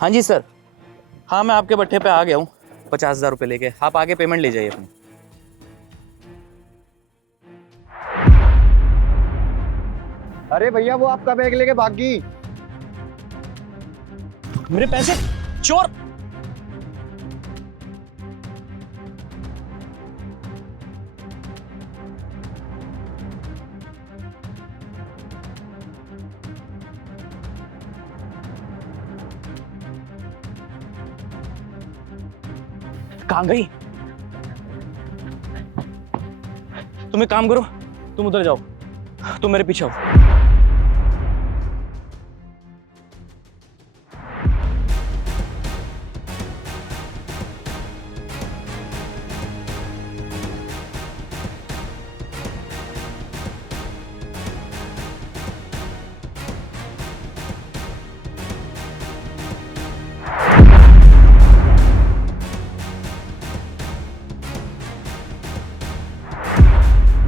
हाँ जी सर। हाँ मैं आपके भट्ठे पे आ गया हूँ 50,000 रुपये लेके। आप आगे पेमेंट ले जाइए अपनी। अरे भैया वो आपका बैग लेके भाग गई। मेरे पैसे चोर। कहाँ गई? तुम एक काम करो, तुम उधर जाओ, तुम मेरे पीछे आओ।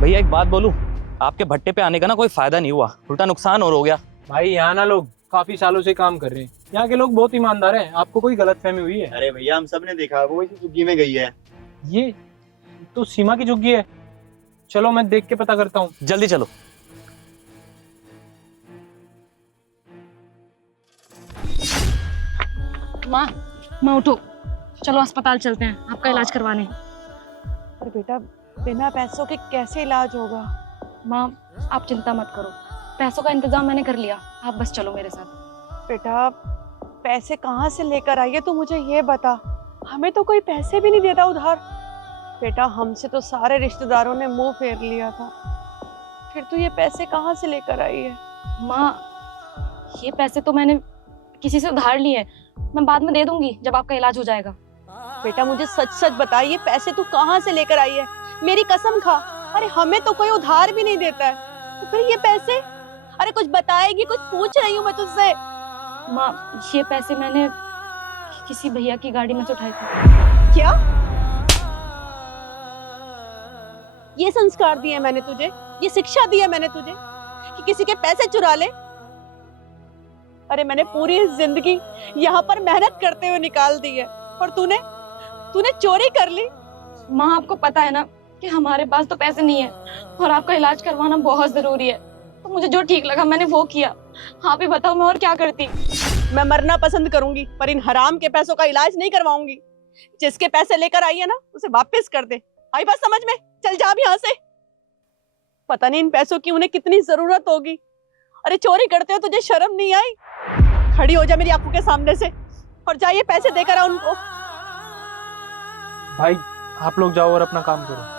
भैया एक बात बोलूं, आपके भट्टे पे आने का ना कोई फायदा नहीं हुआ, उल्टा नुकसान और हो गया। भाई यहाँ ना लोग काफी सालों से काम कर रहे हैं, यहाँ के लोग बहुत ईमानदार हैं। आपको कोई गलतफहमी हुई है? अरे भैया हम सब ने देखा, वो इसी झुग्गी में गई है। ये तो सीमा की झुग्गी है। चलो मैं देख के पता करता हूँ। जल्दी चलो। माँ उठो, चलो अस्पताल चलते हैं आपका इलाज करवाने। पर बेटा बिना पैसों के कैसे इलाज होगा? माँ आप चिंता मत करो, पैसों का इंतजाम मैंने कर लिया, आप बस चलो मेरे साथ। बेटा पैसे कहाँ से लेकर आई है तू, मुझे ये बता। हमें तो कोई पैसे भी नहीं देता उधार। बेटा हमसे तो सारे रिश्तेदारों ने मुंह फेर लिया था, फिर तू ये पैसे कहाँ से लेकर आई है? माँ ये पैसे तो मैंने किसी से उधार लिए हैं, मैं बाद में दे दूंगी जब आपका इलाज हो जाएगा। बेटा मुझे सच सच बता, ये पैसे तू कहाँ से लेकर आई है? मेरी कसम खा। अरे हमें तो कोई उधार भी नहीं देता है, तो फिर ये पैसे? अरे कुछ बताएगी, कुछ पूछ रही हूँ मैं तुझसे। माँ ये पैसे मैंने किसी भैया की गाड़ी में से उठाए थे। क्या ये संस्कार दिए मैंने तुझे, ये शिक्षा दी है मैंने तुझे कि किसी के पैसे चुरा ले? अरे मैंने पूरी जिंदगी यहाँ पर मेहनत करते हुए निकाल दी है और तूने चोरी कर ली। माँ आपको पता है ना कि हमारे पास तो पैसे नहीं है और आपका इलाज करवाना बहुत जरूरी है, तो मुझे जो ठीक लगा मैंने वो किया। आप ही बताओ मैं और क्या करती। मैं मरना पसंद करूंगी पर इन हराम के पैसों का इलाज नहीं करवाऊंगी। जिसके पैसे लेकर आई है ना उसे वापस कर दे। आई बात समझ में? चल जा अब यहाँ से। पता नहीं इन पैसों की उन्हें कितनी जरूरत होगी। अरे चोरी करते हो तुझे शर्म नहीं आई? खड़ी हो जा मेरी आंखों के सामने से और जाइए पैसे देकर आ उनको। भाई आप लोग जाओ और अपना काम करो।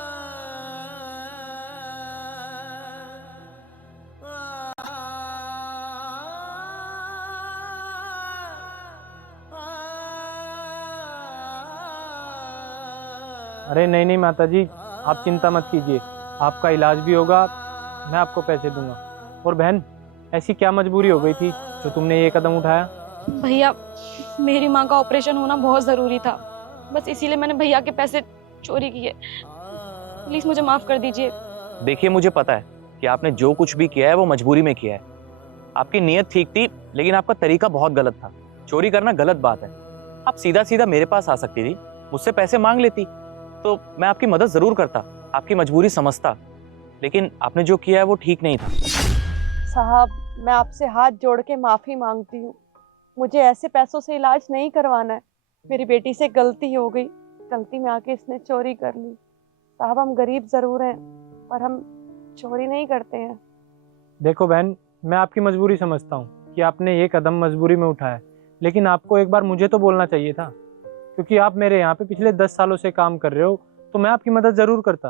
अरे नहीं माता जी, आप चिंता मत कीजिए, आपका इलाज भी होगा, मैं आपको पैसे दूंगा। और बहन ऐसी क्या मजबूरी हो गई थी जो तुमने ये कदम उठाया? भैया मेरी माँ का ऑपरेशन होना बहुत जरूरी था, बस इसीलिए मैंने भैया के पैसे चोरी किए। प्लीज मुझे माफ कर दीजिए। देखिए मुझे पता है कि आपने जो कुछ भी किया है वो मजबूरी में किया है। आपकी नीयत ठीक थी लेकिन आपका तरीका बहुत गलत था। चोरी करना गलत बात है। आप सीधा सीधा मेरे पास आ सकती थी, मुझसे पैसे मांग लेती तो मैं आपकी मदद जरूर करता, आपकी मजबूरी समझता, लेकिन आपने जो किया है वो ठीक नहीं था। साहब मैं आपसे हाथ जोड़ के माफी मांगती हूँ, मुझे ऐसे पैसों से इलाज नहीं करवाना है। मेरी बेटी से गलती हो गई, गलती में आके इसने चोरी कर ली। साहब हम गरीब जरूर हैं पर हम चोरी नहीं करते हैं। देखो बहन, मैं आपकी मजबूरी समझता हूँ कि आपने ये कदम मजबूरी में उठाया, लेकिन आपको एक बार मुझे तो बोलना चाहिए था, क्योंकि आप मेरे यहाँ पे पिछले 10 सालों से काम कर रहे हो, तो मैं आपकी मदद जरूर करता।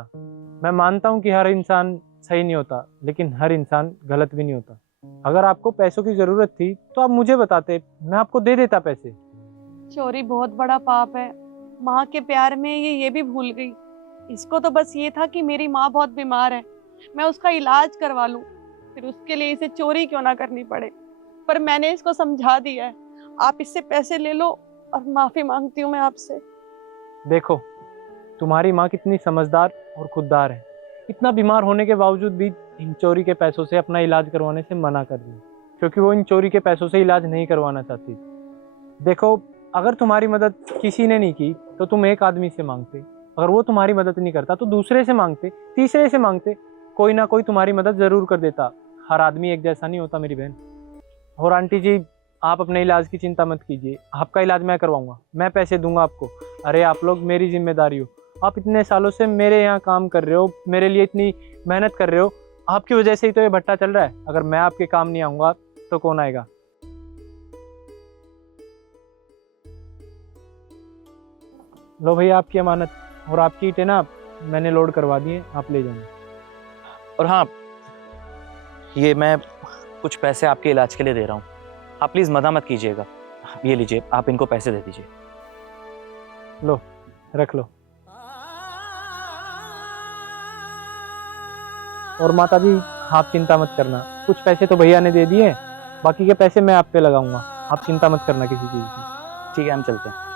मैं मानता हूँ कि हर इंसान सही नहीं होता, लेकिन हर इंसान गलत भी नहीं होता। अगर आपको पैसों की जरूरत थी तो आप मुझे बताते, मैं आपको दे देता पैसे। चोरी बहुत बड़ा पाप है, माँ के प्यार में ये भी भूल गई। इसको तो बस ये था कि मेरी माँ बहुत बीमार है, मैं उसका इलाज करवा लूं, फिर उसके लिए इसे चोरी क्यों ना करनी पड़े। पर मैंने इसको समझा दिया है, आप इससे पैसे ले लो और माफी मांगती हूँ मैं आपसे। देखो तुम्हारी माँ कितनी समझदार और खुददार है, इतना बीमार होने के बावजूद भी इन चोरी के पैसों से अपना इलाज करवाने से मना कर दी, क्योंकि वो इन चोरी के पैसों से इलाज नहीं करवाना चाहती। देखो, अगर तुम्हारी मदद किसी ने नहीं की तो तुम एक आदमी से मांगते, अगर वो तुम्हारी मदद नहीं करता तो दूसरे से मांगते, तीसरे से मांगते, कोई ना कोई तुम्हारी मदद जरूर कर देता। हर आदमी एक जैसा नहीं होता मेरी बहन। और आंटी जी, आप अपने इलाज की चिंता मत कीजिए, आपका इलाज मैं करवाऊंगा, मैं पैसे दूंगा आपको। अरे आप लोग मेरी जिम्मेदारी हो, आप इतने सालों से मेरे यहाँ काम कर रहे हो, मेरे लिए इतनी मेहनत कर रहे हो, आपकी वजह से ही तो ये भट्टा चल रहा है। अगर मैं आपके काम नहीं आऊँगा तो कौन आएगा? लो भैया आपकी अमानत, और आपकी ईंटें ना मैंने लोड करवा दी हैं, आप ले जाना। और हाँ, ये मैं कुछ पैसे आपके इलाज के लिए दे रहा हूँ, आप प्लीज़ मना मत कीजिएगा। ये लीजिए, आप इनको पैसे दे दीजिए। लो, रख लो। और माता जी, आप चिंता मत करना, कुछ पैसे तो भैया ने दे दिए, बाकी के पैसे मैं आप पे लगाऊंगा, आप चिंता मत करना किसी चीज़ की। ठीक है, हम चलते हैं।